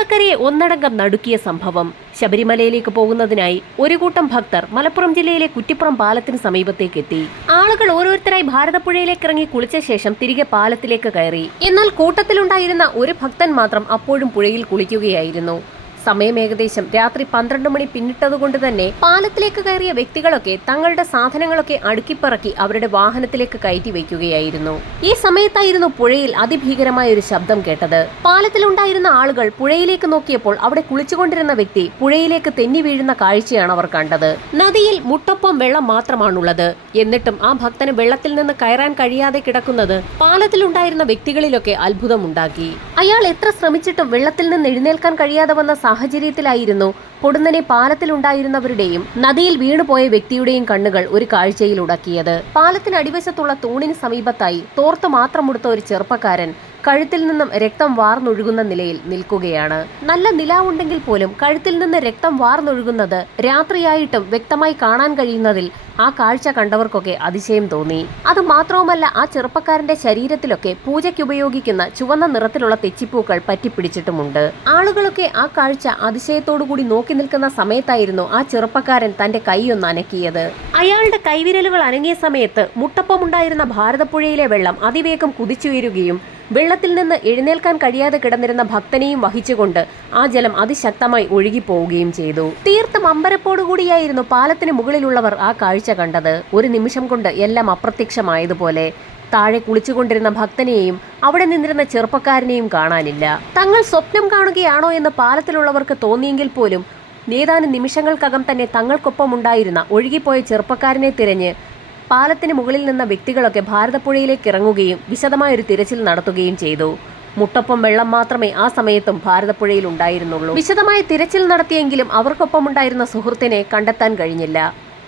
കേരളക്കരയെ ഒന്നടങ്കം നടുക്കിയ സംഭവം. ശബരിമലയിലേക്ക് പോകുന്നതിനായി ഒരു കൂട്ടം ഭക്തർ മലപ്പുറം ജില്ലയിലെ കുറ്റിപ്പുറം പാലത്തിന് സമീപത്തേക്ക് എത്തി ആളുകൾ ഓരോരുത്തരായി ഭാരതപ്പുഴയിലേക്ക് ഇറങ്ങി കുളിച്ച ശേഷം തിരികെ പാലത്തിലേക്ക് കയറി. എന്നാൽ കൂട്ടത്തിലുണ്ടായിരുന്ന ഒരു ഭക്തൻ മാത്രം അപ്പോഴും പുഴയിൽ കുളിക്കുകയായിരുന്നു. സമയം ഏകദേശം രാത്രി പന്ത്രണ്ട് മണി പിന്നിട്ടതുകൊണ്ട് തന്നെ പാലത്തിലേക്ക് കയറിയ വ്യക്തികളൊക്കെ തങ്ങളുടെ സാധനങ്ങളൊക്കെ അടുക്കിപ്പറക്കി അവരുടെ വാഹനത്തിലേക്ക് കയറ്റി വയ്ക്കുകയായിരുന്നു. ഈ സമയത്തായിരുന്നു പുഴയിൽ അതിഭീകരമായ ഒരു ശബ്ദം കേട്ടത്. പാലത്തിലുണ്ടായിരുന്ന ആളുകൾ പുഴയിലേക്ക് നോക്കിയപ്പോൾ അവിടെ കുളിച്ചുകൊണ്ടിരുന്ന വ്യക്തി പുഴയിലേക്ക് തെന്നി വീഴുന്ന കാഴ്ചയാണ് അവർ കണ്ടത്. നദിയിൽ മുട്ടൊപ്പം വെള്ളം മാത്രമാണുള്ളത്. എന്നിട്ടും ആ ഭക്തന് വെള്ളത്തിൽ നിന്ന് കയറാൻ കഴിയാതെ കിടക്കുന്നത് പാലത്തിലുണ്ടായിരുന്ന വ്യക്തികളിലൊക്കെ അത്ഭുതമുണ്ടാക്കി. അയാൾ എത്ര ശ്രമിച്ചിട്ടും വെള്ളത്തിൽ നിന്ന് എഴുന്നേൽക്കാൻ കഴിയാതെ വന്ന സാഹചര്യത്തിലായിരുന്നു. പൊടുന്നനെ പാലത്തിലുണ്ടായിരുന്നവരുടെയും നദിയിൽ വീണുപോയ വ്യക്തിയുടെയും കണ്ണുകൾ ഒരു കാഴ്ചയിൽ ഉടക്കിയത്. പാലത്തിനടിവശത്തുള്ള തൂണിന് സമീപത്തായി തോർത്ത് മാത്രമുടുത്ത ഒരു ചെറുപ്പക്കാരൻ കഴുത്തിൽ നിന്നും രക്തം വാർന്നൊഴുകുന്ന നിലയിൽ നിൽക്കുകയാണ്. നല്ല നിലാവുണ്ടെങ്കിൽ പോലും കഴുത്തിൽ നിന്ന് രക്തം വാർന്നൊഴുകുന്നത് രാത്രിയായിട്ടും വ്യക്തമായി കാണാൻ കഴിയുന്നതിൽ ആ കാഴ്ച കണ്ടവർക്കൊക്കെ അതിശയം തോന്നി. അത് മാത്രവുമല്ല ആ ചെറുപ്പക്കാരന്റെ ശരീരത്തിലൊക്കെ പൂജയ്ക്ക് ഉപയോഗിക്കുന്ന ചുവന്ന നിറത്തിലുള്ള തെച്ചിപ്പൂക്കൾ പറ്റിപ്പിടിച്ചിട്ടുമുണ്ട്. ആളുകളൊക്കെ ആ കാഴ്ച അതിശയത്തോടു കൂടി നോക്കി നിൽക്കുന്ന സമയത്തായിരുന്നു ആ ചെറുപ്പക്കാരൻ തന്റെ കൈയൊന്ന് അനക്കിയത്. അയാളുടെ കൈവിരലുകൾ അനങ്ങിയ സമയത്ത് മുട്ടപ്പമുണ്ടായിരുന്ന ഭാരതപ്പുഴയിലെ വെള്ളം അതിവേഗം കുതിച്ചുയരുകയും വെള്ളത്തിൽ നിന്ന് എഴുന്നേൽക്കാൻ കഴിയാതെ കിടന്നിരുന്ന ഭക്തനെയും വഹിച്ചുകൊണ്ട് ആ ജലം അതിശക്തമായി ഒഴുകിപ്പോവുകയും ചെയ്തു. തീർത്തും അമ്പരപ്പോടുകൂടിയായിരുന്നു പാലത്തിന് മുകളിലുള്ളവർ ആ കാഴ്ച കണ്ടത്. ഒരു നിമിഷം കൊണ്ട് എല്ലാം അപ്രത്യക്ഷമായതുപോലെ താഴെ കുളിച്ചുകൊണ്ടിരുന്ന ഭക്തനെയും അവിടെ നിന്നിരുന്ന ചെറുപ്പക്കാരനെയും കാണാനില്ല. തങ്ങൾ സ്വപ്നം കാണുകയാണോ എന്ന് പാലത്തിലുള്ളവർക്ക് തോന്നിയെങ്കിൽ പോലും ഏതാനും നിമിഷങ്ങൾക്കകം തന്നെ തങ്ങൾക്കൊപ്പം ഉണ്ടായിരുന്ന ഒഴുകിപ്പോയ ചെറുപ്പക്കാരനെ തിരഞ്ഞ് പാലത്തിന് മുകളിൽ നിന്ന വ്യക്തികളൊക്കെ ഭാരതപ്പുഴയിലേക്ക് ഇറങ്ങുകയും വിശദമായ ഒരു തിരച്ചിൽ നടത്തുകയും ചെയ്തു. മുട്ടൊപ്പം വെള്ളം മാത്രമേ ആ സമയത്തും ഭാരതപ്പുഴയിൽ ഉണ്ടായിരുന്നുള്ളൂ. വിശദമായ തിരച്ചിൽ നടത്തിയെങ്കിലും അവർക്കൊപ്പം ഉണ്ടായിരുന്ന സുഹൃത്തിനെ കണ്ടെത്താൻ കഴിഞ്ഞില്ല.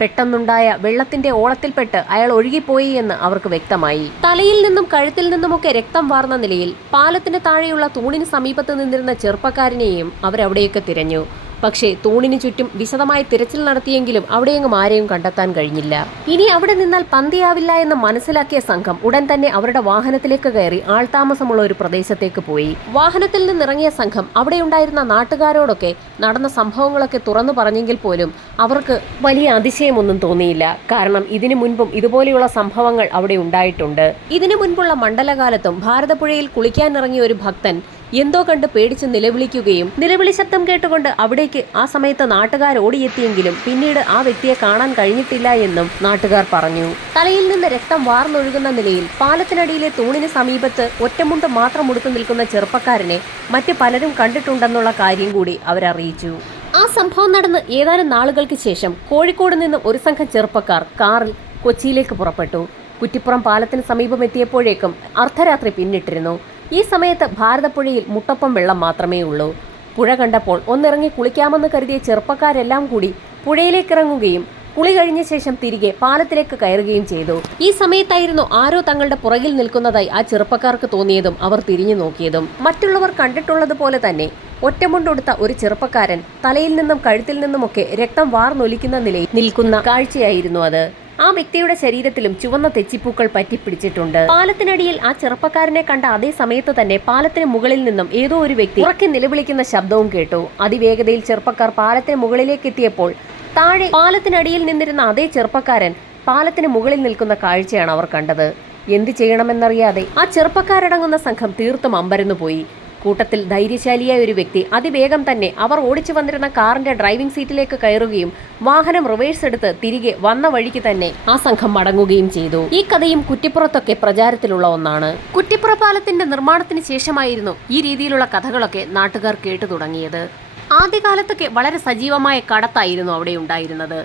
പെട്ടെന്നുണ്ടായ വെള്ളത്തിന്റെ ഓളത്തിൽപ്പെട്ട് അയാൾ ഒഴുകിപ്പോയി എന്ന് അവർക്ക് വ്യക്തമായി. തലയിൽ നിന്നും കഴുത്തിൽ നിന്നുമൊക്കെ രക്തം വാർന്ന നിലയിൽ പാലത്തിന് താഴെയുള്ള തൂണിന് സമീപത്ത് നിന്നിരുന്ന ചെറുപ്പക്കാരനെയും അവരവിടെയൊക്കെ തിരഞ്ഞു. പക്ഷേ തൂണിനു ചുറ്റും വിശദമായി തിരച്ചിൽ നടത്തിയെങ്കിലും അവിടെയെങ്ങും ആരെയും കണ്ടെത്താൻ കഴിഞ്ഞില്ല. ഇനി അവിടെ നിന്നാൽ പന്തിയാവില്ല എന്ന് മനസ്സിലാക്കിയ സംഘം ഉടൻ തന്നെ അവരുടെ വാഹനത്തിലേക്ക് കയറി ആൾതാമസമുള്ള ഒരു പ്രദേശത്തേക്ക് പോയി. വാഹനത്തിൽ നിന്നിറങ്ങിയ സംഘം അവിടെ ഉണ്ടായിരുന്ന നാട്ടുകാരോടൊക്കെ നടന്ന സംഭവങ്ങളൊക്കെ തുറന്നു പറഞ്ഞെങ്കിൽ പോലും അവർക്ക് വലിയ അതിശയമൊന്നും തോന്നിയില്ല. കാരണം ഇതിനു മുൻപും ഇതുപോലെയുള്ള സംഭവങ്ങൾ അവിടെ ഉണ്ടായിട്ടുണ്ട്. ഇതിനു മുൻപുള്ള മണ്ഡലകാലത്തും ഭാരതപ്പുഴയിൽ കുളിക്കാനിറങ്ങിയ ഒരു ഭക്തൻ എന്തോ കണ്ട് പേടിച്ച് നിലവിളിക്കുകയും നിലവിളി ശബ്ദം കേട്ടുകൊണ്ട് അവിടേക്ക് ആ സമയത്ത് നാട്ടുകാർ ഓടിയെത്തിയെങ്കിലും പിന്നീട് ആ വ്യക്തിയെ കാണാൻ കഴിഞ്ഞിട്ടില്ല എന്നും നാട്ടുകാർ പറഞ്ഞു. തലയിൽ നിന്ന് രക്തം വാർന്നൊഴുകുന്ന നിലയിൽ പാലത്തിനടിയിലെ തൂണിന് സമീപത്ത് ഒറ്റമുണ്ട് മാത്രം ഉടുത്തു നിൽക്കുന്ന ചെറുപ്പക്കാരനെ മറ്റു പലരും കണ്ടിട്ടുണ്ടെന്നുള്ള കാര്യം കൂടി അവരറിയിച്ചു. ആ സംഭവം നടന്ന് ഏതാനും നാളുകൾക്ക് ശേഷം കോഴിക്കോട് നിന്ന് ഒരു സംഘം ചെറുപ്പക്കാർ കാറിൽ കൊച്ചിയിലേക്ക് പുറപ്പെട്ടു. കുറ്റിപ്പുറം പാലത്തിന് സമീപം എത്തിയപ്പോഴേക്കും അർദ്ധരാത്രി പിന്നിട്ടിരുന്നു. ഈ സമയത്ത് ഭാരതപ്പുഴയിൽ മുട്ടപ്പം വെള്ളം മാത്രമേ ഉള്ളൂ പുഴ കണ്ടപ്പോൾ ഒന്നിറങ്ങി കുളിക്കാമെന്ന് കരുതിയ ചെറുപ്പക്കാരെല്ലാം കൂടി പുഴയിലേക്ക് ഇറങ്ങുകയും കുളി കഴിഞ്ഞ ശേഷം തിരികെ പാലത്തിലേക്ക് കയറുകയും ചെയ്തു. ഈ സമയത്തായിരുന്നു ആരോ തങ്ങളുടെ പുറകിൽ നിൽക്കുന്നതായി ആ ചെറുപ്പക്കാർക്ക് തോന്നിയതും അവർ തിരിഞ്ഞു നോക്കിയതും. മറ്റുള്ളവർ കണ്ടിട്ടുള്ളതുപോലെ തന്നെ ഒറ്റമുണ്ടൊടുത്ത ഒരു ചെറുപ്പക്കാരൻ തലയിൽ നിന്നും കഴുത്തിൽ നിന്നുമൊക്കെ രക്തം വാർന്നൊലിക്കുന്ന നിലയിൽ നിൽക്കുന്ന കാഴ്ചയായിരുന്നു അത്. ആ വ്യക്തിയുടെ ശരീരത്തിലും ചുവന്ന തെച്ചിപ്പൂക്കൾ പറ്റിപ്പിടിച്ചിട്ടുണ്ട്. പാലത്തിനടിയിൽ ആ ചെറുപ്പക്കാരനെ കണ്ട അതേ സമയത്ത് തന്നെ പാലത്തിന് മുകളിൽ നിന്നും ഏതോ ഒരു വ്യക്തി ഉറക്കി നിലവിളിക്കുന്ന ശബ്ദവും കേട്ടു. അതിവേഗതയിൽ ചെറുപ്പക്കാർ പാലത്തിന് മുകളിലേക്ക് എത്തിയപ്പോൾ താഴെ പാലത്തിനടിയിൽ നിന്നിരുന്ന അതേ ചെറുപ്പക്കാരൻ പാലത്തിന് മുകളിൽ നിൽക്കുന്ന കാഴ്ചയാണ് അവർ കണ്ടത്. എന്ത് ചെയ്യണമെന്നറിയാതെ ആ ചെറുപ്പക്കാരടങ്ങുന്ന സംഘം തീർത്തും അമ്പരന്നു പോയി കൂട്ടത്തിൽ ധൈര്യശാലിയായ ഒരു വ്യക്തി. അതിവേഗം തന്നെ അവർ ഓടിച്ചു വന്നിരുന്ന കാറിന്റെ ഡ്രൈവിംഗ് സീറ്റിലേക്ക് കയറുകയും വാഹനം റിവേഴ്സ് എടുത്ത് തിരികെ വന്ന വഴിക്ക് തന്നെ ആ സംഘം മടങ്ങുകയും ചെയ്തു. ഈ കഥയും കുറ്റിപ്പുറത്തൊക്കെ പ്രചാരത്തിലുള്ള ഒന്നാണ്. കുറ്റിപ്പുറ പാലത്തിന്റെ നിർമ്മാണത്തിന് ശേഷമായിരുന്നു ഈ രീതിയിലുള്ള കഥകളൊക്കെ നാട്ടുകാർ കേട്ടു തുടങ്ങിയത്. ആദ്യകാലത്തൊക്കെ വളരെ സജീവമായ കടത്തായിരുന്നു അവിടെ ഉണ്ടായിരുന്നത്.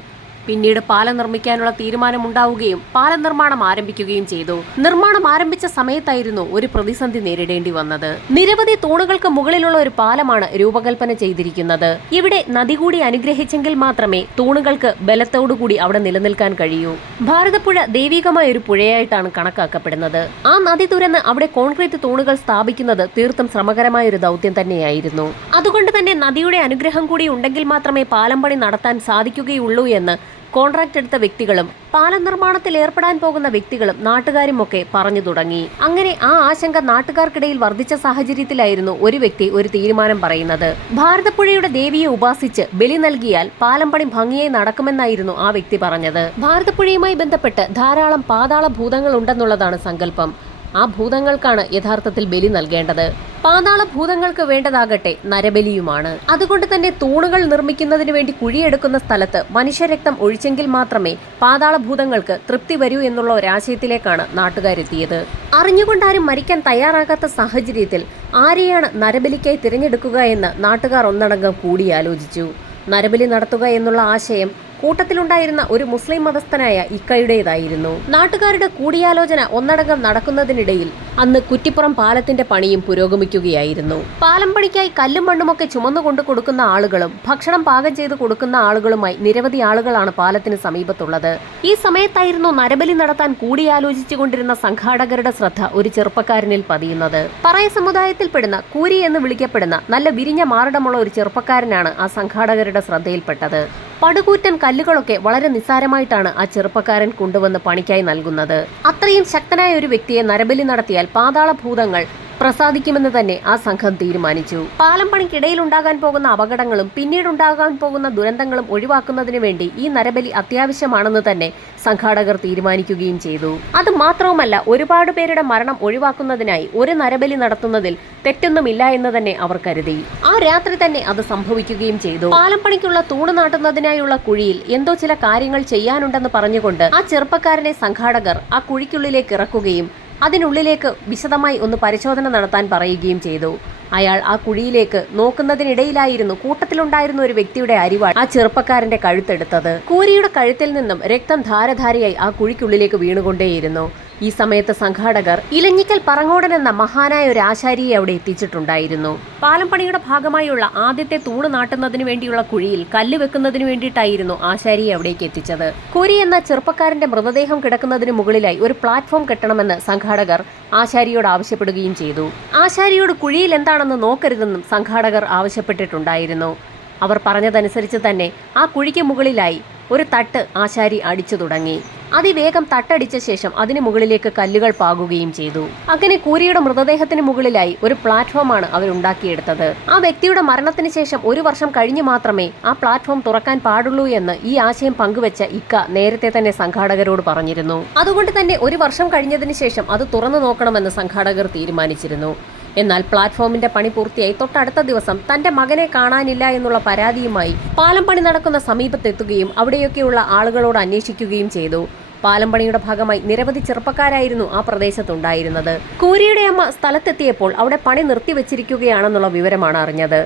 പിന്നീട് പാലം നിർമ്മിക്കാനുള്ള തീരുമാനമുണ്ടാവുകയും പാലം നിർമ്മാണം ആരംഭിക്കുകയും ചെയ്തു. നിർമ്മാണം ആരംഭിച്ച സമയത്തായിരുന്നു ഒരു പ്രതിസന്ധി നേരിടേണ്ടി വന്നത്. നിരവധി തൂണുകൾക്ക് മുകളിലുള്ള ഒരു പാലമാണ് രൂപകൽപ്പന ചെയ്തിരിക്കുന്നത്. ഇവിടെ നദി കൂടി അനുഗ്രഹിച്ചെങ്കിൽ മാത്രമേ തൂണുകൾക്ക് ബലത്തോടുകൂടി അവിടെ നിലനിൽക്കാൻ കഴിയൂ. ഭാരതപ്പുഴ ദൈവികമായ ഒരു പുഴയായിട്ടാണ് കണക്കാക്കപ്പെടുന്നത്. ആ നദി തുരന്ന് അവിടെ കോൺക്രീറ്റ് തൂണുകൾ സ്ഥാപിക്കുന്നത് തീർത്തും ശ്രമകരമായ ഒരു ദൗത്യം തന്നെയായിരുന്നു. അതുകൊണ്ട് തന്നെ നദിയുടെ അനുഗ്രഹം കൂടി ഉണ്ടെങ്കിൽ മാത്രമേ പാലം പണി നടത്താൻ സാധിക്കുകയുള്ളൂ എന്ന് കോൺട്രാക്ട് എടുത്ത വ്യക്തികളും പാലം നിർമ്മാണത്തിൽ ഏർപ്പെടാൻ പോകുന്ന വ്യക്തികളും നാട്ടുകാരുമൊക്കെ പറഞ്ഞു തുടങ്ങി. അങ്ങനെ ആ ആശങ്ക നാട്ടുകാർക്കിടയിൽ വർദ്ധിച്ച സാഹചര്യത്തിലായിരുന്നു ഒരു വ്യക്തി ഒരു തീരുമാനം പറയുന്നത്. ഭാരതപ്പുഴയുടെ ദേവിയെ ഉപാസിച്ച് ബലി നൽകിയാൽ പാലം പണി ഭംഗിയായി നടക്കുമെന്നായിരുന്നു ആ വ്യക്തി പറഞ്ഞത്. ഭാരതപ്പുഴയുമായി ബന്ധപ്പെട്ട് ധാരാളം പാതാള ഭൂതങ്ങൾ ഉണ്ടെന്നുള്ളതാണ് സങ്കല്പം. ആ ഭൂതങ്ങൾക്കാണ് യഥാർത്ഥത്തിൽ ബലി നൽകേണ്ടത്. പാതാള ഭൂതങ്ങൾക്ക് വേണ്ടതാകട്ടെ നരബലിയുമാണ്. അതുകൊണ്ട് തന്നെ തൂണുകൾ നിർമ്മിക്കുന്നതിന് വേണ്ടി കുഴിയെടുക്കുന്ന സ്ഥലത്ത് മനുഷ്യരക്തം ഒഴിച്ചെങ്കിൽ മാത്രമേ പാതാള ഭൂതങ്ങൾക്ക് തൃപ്തി വരൂ എന്നുള്ള ഒരാശയത്തിലേക്കാണ് നാട്ടുകാരെത്തിയത്. അറിഞ്ഞുകൊണ്ടാരും മരിക്കാൻ തയ്യാറാകാത്ത സാഹചര്യത്തിൽ ആരെയാണ് നരബലിക്കായി തിരഞ്ഞെടുക്കുക എന്ന് നാട്ടുകാർ ഒന്നടങ്കം കൂടിയാലോചിച്ചു. നരബലി നടത്തുക എന്നുള്ള ആശയം കൂട്ടത്തിലുണ്ടായിരുന്ന ഒരു മുസ്ലിം മതസ്ഥനായ ഇക്കയുടേതായിരുന്നു. നാട്ടുകാരുടെ കൂടിയാലോചന ഒന്നടങ്കം നടക്കുന്നതിനിടയിൽ അന്ന് കുറ്റിപ്പുറം പാലത്തിന്റെ പണിയും പുരോഗമിക്കുകയായിരുന്നു. പാലം പണിക്കായി കല്ലും മണ്ണുമൊക്കെ ചുമന്നു കൊണ്ടു കൊടുക്കുന്ന ആളുകളും ഭക്ഷണം പാകം ചെയ്ത് കൊടുക്കുന്ന ആളുകളുമായി നിരവധി ആളുകളാണ് പാലത്തിന് സമീപത്തുള്ളത്. ഈ സമയത്തായിരുന്നു നരബലി നടത്താൻ കൂടിയാലോചിച്ചുകൊണ്ടിരുന്ന സംഘാടകരുടെ ശ്രദ്ധ ഒരു ചെറുപ്പക്കാരനിൽ പതിയുന്നത്. പറയ സമുദായത്തിൽപ്പെടുന്ന കൂരി എന്ന് വിളിക്കപ്പെടുന്ന നല്ല വിരിഞ്ഞ മാറിടമുള്ള ഒരു ചെറുപ്പക്കാരനാണ് ആ സംഘാടകരുടെ ശ്രദ്ധയിൽപ്പെട്ടത്. പടുകൂറ്റൻ കല്ലുകളൊക്കെ വളരെ നിസ്സാരമായിട്ടാണ് ആ ചെറുപ്പക്കാരൻ കൊണ്ടുവന്ന് പണിക്കായി നൽകുന്നത്. അത്രയും ശക്തനായ ഒരു വ്യക്തിയെ നരബലി നടത്തിയാൽ പാതാള ഭൂതങ്ങൾ പ്രസാദിക്കുമെന്ന് തന്നെ ആ സംഘം തീരുമാനിച്ചു. പാലം പണിക്കിടയിൽ ഉണ്ടാകാൻ പോകുന്ന അപകടങ്ങളും പിന്നീട് ഉണ്ടാകാൻ പോകുന്ന ദുരന്തങ്ങളും ഒഴിവാക്കുന്നതിനു വേണ്ടി ഈ നരബലി അത്യാവശ്യമാണെന്ന് തന്നെ സംഘാടകർ തീരുമാനിക്കുകയും ചെയ്തു. അത് മാത്രവുമല്ല ഒരുപാട് പേരുടെ മരണം ഒഴിവാക്കുന്നതിനായി ഒരു നരബലി നടത്തുന്നതിൽ തെറ്റൊന്നുമില്ല എന്ന് തന്നെ അവർ കരുതി. ആ രാത്രി തന്നെ അത് സംഭവിക്കുകയും ചെയ്തു. പാലം പണിക്കുള്ള തൂണ് നാട്ടുന്നതിനായുള്ള കുഴിയിൽ എന്തോ ചില കാര്യങ്ങൾ ചെയ്യാനുണ്ടെന്ന് പറഞ്ഞുകൊണ്ട് ആ ചെറുപ്പക്കാരനെ സംഘാടകർ ആ കുഴിക്കുള്ളിലേക്ക് ഇറക്കുകയും അതിനുള്ളിലേക്ക് വിശദമായി ഒന്ന് പരിശോധന നടത്താൻ പറയുകയും ചെയ്തു. അയാൾ ആ കുഴിയിലേക്ക് നോക്കുന്നതിനിടയിലായിരുന്നു കൂട്ടത്തിലുണ്ടായിരുന്ന ഒരു വ്യക്തിയുടെ അരിവാൾ ആ ചെറുപ്പക്കാരന്റെ കഴുത്തെടുത്തത്. കൂരിയുടെ കഴുത്തിൽ നിന്നും രക്തം ധാരധാരയായി ആ കുഴിക്കുള്ളിലേക്ക് വീണുകൊണ്ടേയിരുന്നു. ഈ സമയത്ത് സംഘാടകർ ഇലഞ്ഞിക്കൽ പറങ്ങോടൻ എന്ന മഹാനായ ഒരു ആശാരിയെ അവിടെ എത്തിച്ചിട്ടുണ്ടായിരുന്നു. പാലം പണിയുടെ ഭാഗമായുള്ള ആദ്യത്തെ തൂണ് നാട്ടുന്നതിന് വേണ്ടിയുള്ള കുഴിയിൽ കല്ല് വെക്കുന്നതിന് വേണ്ടിയിട്ടായിരുന്നു ആശാരിയെ അവിടേക്ക് എത്തിച്ചത്. കുരി എന്ന ചെറുപ്പക്കാരന്റെ മൃതദേഹം കിടക്കുന്നതിന് മുകളിലായി ഒരു പ്ലാറ്റ്ഫോം കെട്ടണമെന്ന് സംഘാടകർ ആശാരിയോട് ആവശ്യപ്പെടുകയും ചെയ്തു. ആശാരിയോട് കുഴിയിൽ എന്താണെന്ന് നോക്കരുതെന്നും സംഘാടകർ ആവശ്യപ്പെട്ടിട്ടുണ്ടായിരുന്നു. അവർ പറഞ്ഞതനുസരിച്ച് തന്നെ ആ കുഴിക്ക് മുകളിലായി ഒരു തട്ട് ആശാരി അടിച്ചു തുടങ്ങി. അതിവേഗം തട്ടടിച്ച ശേഷം അതിനു മുകളിലേക്ക് കല്ലുകൾ പാകുകയും ചെയ്തു. അങ്ങനെ കൂരിയുടെ മൃതദേഹത്തിന് മുകളിലായി ഒരു പ്ലാറ്റ്ഫോമാണ് അവരുണ്ടാക്കിയെടുത്തത് ആ വ്യക്തിയുടെ മരണത്തിന് ശേഷം ഒരു വർഷം കഴിഞ്ഞു മാത്രമേ ആ പ്ലാറ്റ്ഫോം തുറക്കാൻ പാടുള്ളൂ എന്ന് ഈ ആശയം പങ്കുവെച്ച ഇക്ക നേരത്തെ തന്നെ സംഘാടകരോട് പറഞ്ഞിരുന്നു. അതുകൊണ്ട് തന്നെ ഒരു വർഷം കഴിഞ്ഞതിന് ശേഷം അത് തുറന്നു നോക്കണമെന്ന് സംഘാടകർ തീരുമാനിച്ചിരുന്നു. എന്നാൽ പ്ലാറ്റ്ഫോമിന്റെ പണി പൂർത്തിയായി തൊട്ടടുത്ത ദിവസം തന്റെ മകനെ കാണാനില്ല എന്നുള്ള പരാതിയുമായി പാലം പണി നടക്കുന്ന സമീപത്തെത്തുകയും അവിടെയൊക്കെയുള്ള ആളുകളോട് അന്വേഷിക്കുകയും ചെയ്തു. പാലം പണിയുടെ ഭാഗമായി നിരവധി ചെറുപ്പക്കാരായിരുന്നു ആ പ്രദേശത്തുണ്ടായിരുന്നത്. കൂരിയുടെ അമ്മ സ്ഥലത്തെത്തിയപ്പോൾ അവിടെ പണി നിർത്തിവെച്ചിരിക്കുകയാണെന്നുള്ള വിവരമാണ് അറിഞ്ഞത്.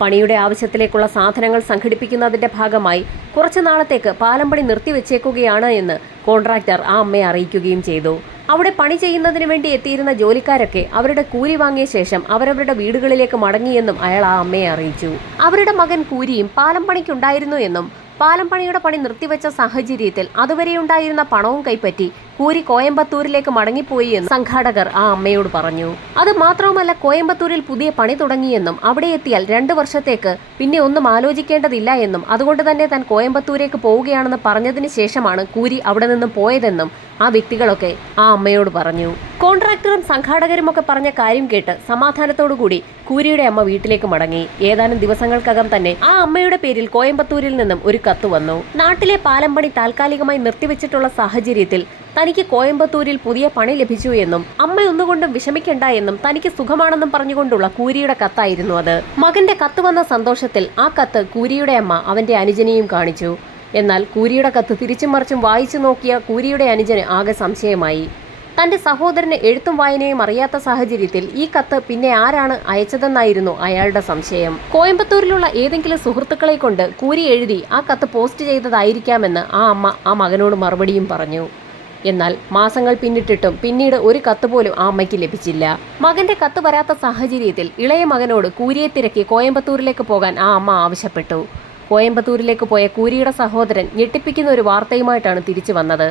പണിയുടെ ആവശ്യത്തിലേക്കുള്ള സാധനങ്ങൾ സംഘടിപ്പിക്കുന്നതിന്റെ ഭാഗമായി കുറച്ചു നാളത്തേക്ക് പാലം പണി നിർത്തിവെച്ചേക്കുകയാണ് എന്ന് കോൺട്രാക്ടർ ആ അമ്മയെ അറിയിക്കുകയും ചെയ്തു. അവിടെ പണി ചെയ്യുന്നതിന് വേണ്ടി എത്തിയിരുന്ന ജോലിക്കാരൊക്കെ അവരുടെ കൂലി വാങ്ങിയ ശേഷം അവരവരുടെ വീടുകളിലേക്ക് മടങ്ങിയെന്നും അയാൾ ആ അമ്മയെ അറിയിച്ചു. അവരുടെ മകൻ കൂരിയും പാലം പണിക്കുണ്ടായിരുന്നു എന്നും പാലം പണിയുടെ പണി നിർത്തിവെച്ച സാഹചര്യത്തിൽ അതുവരെയുണ്ടായിരുന്ന പണവും കൈപ്പറ്റി കൂരി കോയമ്പത്തൂരിലേക്ക് മടങ്ങിപ്പോയി എന്ന് സംഘാടകർ ആ അമ്മയോട് പറഞ്ഞു. അത് മാത്രവുമല്ല കോയമ്പത്തൂരിൽ പുതിയ പണി തുടങ്ങിയെന്നും അവിടെ എത്തിയാൽ രണ്ടു വർഷത്തേക്ക് പിന്നെ ഒന്നും ആലോചിക്കേണ്ടതില്ല എന്നും അതുകൊണ്ട് തന്നെ താൻ കോയമ്പത്തൂരേക്ക് പോവുകയാണെന്ന് പറഞ്ഞതിന് ശേഷമാണ് കൂരി അവിടെ നിന്നും പോയതെന്നും ആ വ്യക്തികളൊക്കെ ആ അമ്മയോട് പറഞ്ഞു. കോൺട്രാക്ടറും സംഘാടകരുമൊക്കെ പറഞ്ഞ കാര്യം കേട്ട് സമാധാനത്തോടുകൂടി കൂരിയുടെ അമ്മ വീട്ടിലേക്ക് മടങ്ങി. ഏതാനും ദിവസങ്ങൾക്കകം തന്നെ ആ അമ്മയുടെ പേരിൽ കോയമ്പത്തൂരിൽ നിന്നും ഒരു കത്ത് വന്നു നാട്ടിലെ പാലം പണി താൽക്കാലികമായി നിർത്തിവെച്ചിട്ടുള്ള സാഹചര്യത്തിൽ തനിക്ക് കോയമ്പത്തൂരിൽ പുതിയ പണി ലഭിച്ചു എന്നും അമ്മ ഒന്നുകൊണ്ടും വിഷമിക്കണ്ട എന്നും തനിക്ക് സുഖമാണെന്നും പറഞ്ഞുകൊണ്ടുള്ള കൂരിയുടെ കത്തായിരുന്നു അത്. മകന്റെ കത്ത് വന്ന സന്തോഷത്തിൽ ആ കത്ത് കൂരിയുടെ അമ്മ അവന്റെ അനുജനെയും കാണിച്ചു. എന്നാൽ കൂരിയുടെ കത്ത് തിരിച്ചും മറിച്ചും വായിച്ചു നോക്കിയ കൂരിയുടെ അനുജന് ആകെ സംശയമായി. തന്റെ സഹോദരന് എഴുത്തും വായനയും അറിയാത്ത സാഹചര്യത്തിൽ ഈ കത്ത് പിന്നെ ആരാണ് അയച്ചതെന്നായിരുന്നു അയാളുടെ സംശയം. കോയമ്പത്തൂരിലുള്ള ഏതെങ്കിലും സുഹൃത്തുക്കളെ കൊണ്ട് കൂരി എഴുതി ആ കത്ത് പോസ്റ്റ് ചെയ്തതായിരിക്കാമെന്ന് ആ അമ്മ ആ മകനോട് മറുപടിയും പറഞ്ഞു. എന്നാൽ മാസങ്ങൾ പിന്നിട്ടിട്ടും പിന്നീട് ഒരു കത്ത് പോലും ആ അമ്മയ്ക്ക് ലഭിച്ചില്ല. മകന്റെ കത്ത് വരാത്ത സാഹചര്യത്തിൽ ഇളയ മകനോട് കൂരിയെ തിരക്കി കോയമ്പത്തൂരിലേക്ക് പോകാൻ ആ അമ്മ ആവശ്യപ്പെട്ടു. കോയമ്പത്തൂരിലേക്ക് പോയ കൂരിയുടെ സഹോദരൻ ഞെട്ടിപ്പിക്കുന്ന ഒരു വാർത്തയുമായിട്ടാണ് തിരിച്ചു വന്നത്.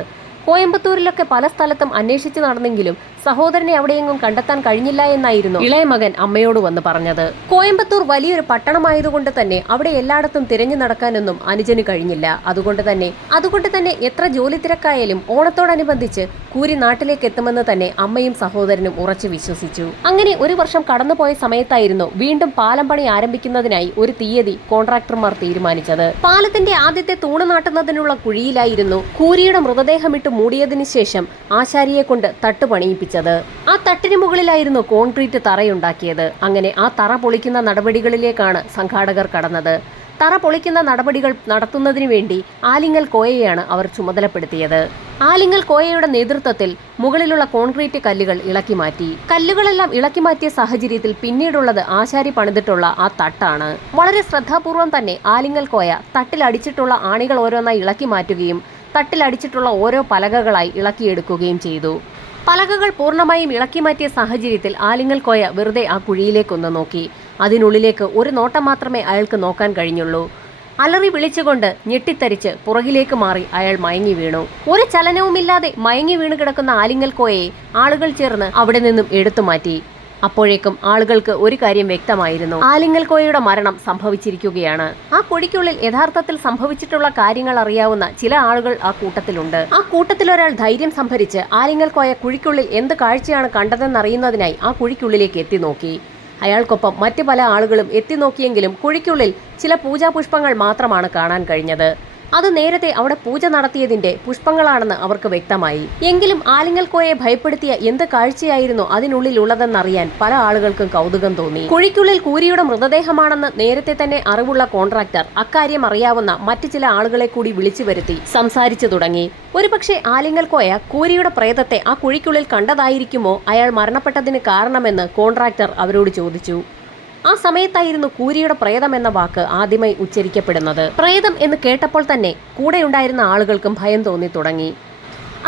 കോയമ്പത്തൂരിലൊക്കെ പല സ്ഥലത്തും അന്വേഷിച്ചു നടന്നെങ്കിലും സഹോദരനെ അവിടെയെങ്ങും കണ്ടെത്താൻ കഴിഞ്ഞില്ല എന്നായിരുന്നു ഇളയ മകൻ അമ്മയോട് വന്ന് പറഞ്ഞത്. കോയമ്പത്തൂർ വലിയൊരു പട്ടണമായതുകൊണ്ട് തന്നെ അവിടെ എല്ലായിടത്തും തിരഞ്ഞു നടക്കാനൊന്നും അനുജന് കഴിഞ്ഞില്ല. അതുകൊണ്ട് തന്നെ അതുകൊണ്ട് തന്നെ എത്ര ജോലി തിരക്കായാലും ഓണത്തോടനുബന്ധിച്ച് കൂരി നാട്ടിലേക്ക് എത്തുമെന്ന് തന്നെ അമ്മയും സഹോദരനും ഉറച്ചു വിശ്വസിച്ചു. അങ്ങനെ ഒരു വർഷം കടന്നുപോയ സമയത്തായിരുന്നു വീണ്ടും പാലം പണി ആരംഭിക്കുന്നതിനായി ഒരു തീയതി കോൺട്രാക്ടർമാർ തീരുമാനിച്ചത്. പാലത്തിന്റെ ആദ്യത്തെ തൂണ് നാട്ടുന്നതിനുള്ള കുഴിയിലായിരുന്നു കൂരിയുടെ മൃതദേഹമിട്ട് മൂടിയതിനു ശേഷം ആശാരിയെ കൊണ്ട് തട്ട് പണിയിപ്പിച്ചത് ആ തട്ടിന് മുകളിലായിരുന്നു കോൺക്രീറ്റ് തറയുണ്ടാക്കിയത്. അങ്ങനെ ആ തറ പൊളിക്കുന്ന നടപടികളിലേക്കാണ് സംഘാടകർ കടന്നത്. തറ പൊളിക്കുന്ന നടപടികൾ നടത്തുന്നതിനു വേണ്ടി ആലിങ്ങൽ കോയയാണ് അവർ ചുമതലപ്പെടുത്തിയത്. ആലിങ്ങൽ കോയയുടെ നേതൃത്വത്തിൽ മുകളിലുള്ള കോൺക്രീറ്റ് കല്ലുകൾ ഇളക്കി മാറ്റി. കല്ലുകളെല്ലാം ഇളക്കി മാറ്റിയ സാഹചര്യത്തിൽ പിന്നീടുള്ളത് ആശാരി പണിതിട്ടുള്ള ആ തട്ടാണ്. വളരെ ശ്രദ്ധാപൂർവം തന്നെ ആലിങ്ങൽ കോയ തട്ടിലടിച്ചിട്ടുള്ള ആണികൾ ഓരോന്നായി ഇളക്കി മാറ്റുകയും തട്ടിലടിച്ചിട്ടുള്ള ഓരോ പലകകളായി ഇളക്കിയെടുക്കുകയും ചെയ്തു. പലകകൾ പൂർണമായും ഇളക്കി മാറ്റിയ സാഹചര്യത്തിൽ ആലിങ്ങൽ കോയ വെറുതെ ആ കുഴിയിലേക്കൊന്ന് നോക്കി. അതിനുള്ളിലേക്ക് ഒരു നോട്ടം മാത്രമേ അയാൾക്ക് നോക്കാൻ കഴിഞ്ഞുള്ളൂ. അലറി വിളിച്ചുകൊണ്ട് ഞെട്ടിത്തരിച്ച് പുറകിലേക്ക് മാറി അയാൾ മയങ്ങി വീണു. ഒരു ചലനവുമില്ലാതെ മയങ്ങി വീണ് കിടക്കുന്ന ആലിങ്ങൽ കോയയെ ആളുകൾ ചേർന്ന് അവിടെ നിന്നും എടുത്തു മാറ്റി. അപ്പോഴേക്കും ആളുകൾക്ക് ഒരു കാര്യം വ്യക്തമായിരുന്നു. ആലിങ്ങൽ കോയയുടെ മരണം സംഭവിച്ചിരിക്കുകയാണ്. ആ കൊടിക്കുള്ളിൽ യഥാർത്ഥത്തിൽ സംഭവിച്ചിട്ടുള്ള കാര്യങ്ങൾ അറിയാവുന്ന ചില ആളുകൾ ആ കൂട്ടത്തിലുണ്ട്. ആ കൂട്ടത്തിൽ ഒരാൾ ധൈര്യം സംഭരിച്ച് ആലിങ്ങൽ കോയ കുഴിക്കുള്ളിൽ എന്ത് കാഴ്ചയാണ് കണ്ടതെന്നറിയുന്നതിനായി ആ കുഴിക്കുള്ളിലേക്ക് എത്തി നോക്കി. അയാൾക്കൊപ്പം മറ്റു പല ആളുകളും എത്തി നോക്കിയെങ്കിലും കുഴിക്കുള്ളിൽ ചില പൂജാപുഷ്പങ്ങൾ മാത്രമാണ് കാണാൻ കഴിഞ്ഞത്. അത് നേരത്തെ അവിടെ പൂജ നടത്തിയതിന്റെ പുഷ്പങ്ങളാണെന്ന് അവർക്ക് വ്യക്തമായി. എങ്കിലും ആലിങ്ങൽക്കോയെ ഭയപ്പെടുത്തിയ എന്ത് കാഴ്ചയായിരുന്നു അതിനുള്ളിൽ ഉള്ളതെന്നറിയാൻ പല ആളുകൾക്കും കൗതുകം തോന്നി. കുഴിക്കുള്ളിൽ കൂരിയുടെ മൃതദേഹമാണെന്ന് നേരത്തെ തന്നെ അറിവുള്ള കോൺട്രാക്ടർ അക്കാര്യം അറിയാവുന്ന മറ്റു ചില ആളുകളെ കൂടി വിളിച്ചു വരുത്തി സംസാരിച്ചു തുടങ്ങി. ഒരുപക്ഷെ ആലിങ്ങൽക്കോയ കൂരിയുടെ പ്രേതത്തെ ആ കുഴിക്കുള്ളിൽ കണ്ടതായിരിക്കുമോ? അയാൾ മരണപ്പെട്ടതിന് കാരണമെന്ന് കോൺട്രാക്ടർ അവരോട് ചോദിച്ചു. ആ സമയത്തായിരുന്നു കൂരിയുടെ പ്രേതം എന്ന വാക്ക് ആദ്യമായി ഉച്ചരിക്കപ്പെടുന്നത്. പ്രേതം എന്ന് കേട്ടപ്പോൾ തന്നെ കൂടെയുണ്ടായിരുന്ന ആളുകൾക്കും ഭയം തോന്നി തുടങ്ങി.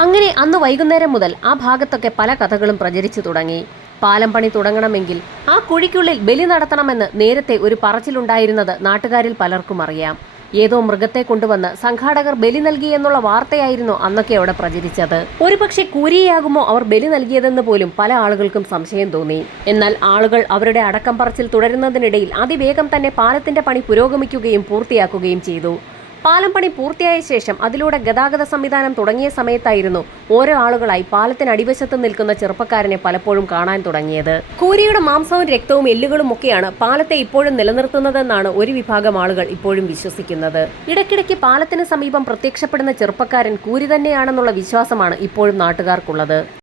അങ്ങനെ അന്ന് വൈകുന്നേരം മുതൽ ആ ഭാഗത്തൊക്കെ പല കഥകളും പ്രചരിച്ചു തുടങ്ങി. പാലം പണി തുടങ്ങണമെങ്കിൽ ആ കുഴിക്കുള്ളിൽ ബലി നടത്തണമെന്ന് നേരത്തെ ഒരു പറച്ചിലുണ്ടായിരുന്നത് നാട്ടുകാരിൽ പലർക്കും അറിയാം. ഏതോ മൃഗത്തെ കൊണ്ടുവന്ന് സംഘാടകർ ബലി നൽകി എന്നുള്ള വാർത്തയായിരുന്നു അന്നൊക്കെ അവിടെ പ്രചരിച്ചത്. ഒരുപക്ഷെ കൂരിയാകുമോ അവർ ബലി നൽകിയതെന്ന് പോലും പല ആളുകൾക്കും സംശയം തോന്നി. എന്നാൽ ആളുകൾ അവരുടെ അടക്കം പറച്ചിൽ തുടരുന്നതിനിടയിൽ അതിവേഗം തന്നെ പാലത്തിന്റെ പണി പുരോഗമിക്കുകയും പൂർത്തിയാക്കുകയും ചെയ്തു. പാലം പണി പൂർത്തിയായ ശേഷം അതിലൂടെ ഗതാഗത സംവിധാനം തുടങ്ങിയ സമയത്തായിരുന്നു ഓരോ ആളുകളായി പാലത്തിന് അടിവശത്ത് നിൽക്കുന്ന ചെറുപ്പക്കാരനെ പലപ്പോഴും കാണാൻ തുടങ്ങിയത്. കൂരിയുടെ മാംസവും രക്തവും എല്ലുകളും ഒക്കെയാണ് പാലത്തെ ഇപ്പോഴും നിലനിർത്തുന്നതെന്നാണ് ഒരു വിഭാഗം ആളുകൾ ഇപ്പോഴും വിശ്വസിക്കുന്നത്. ഇടയ്ക്കിടയ്ക്ക് പാലത്തിന് സമീപം പ്രത്യക്ഷപ്പെടുന്ന ചെറുപ്പക്കാരൻ കൂരി തന്നെയാണെന്നുള്ള വിശ്വാസമാണ് ഇപ്പോഴും നാട്ടുകാർക്കുള്ളത്.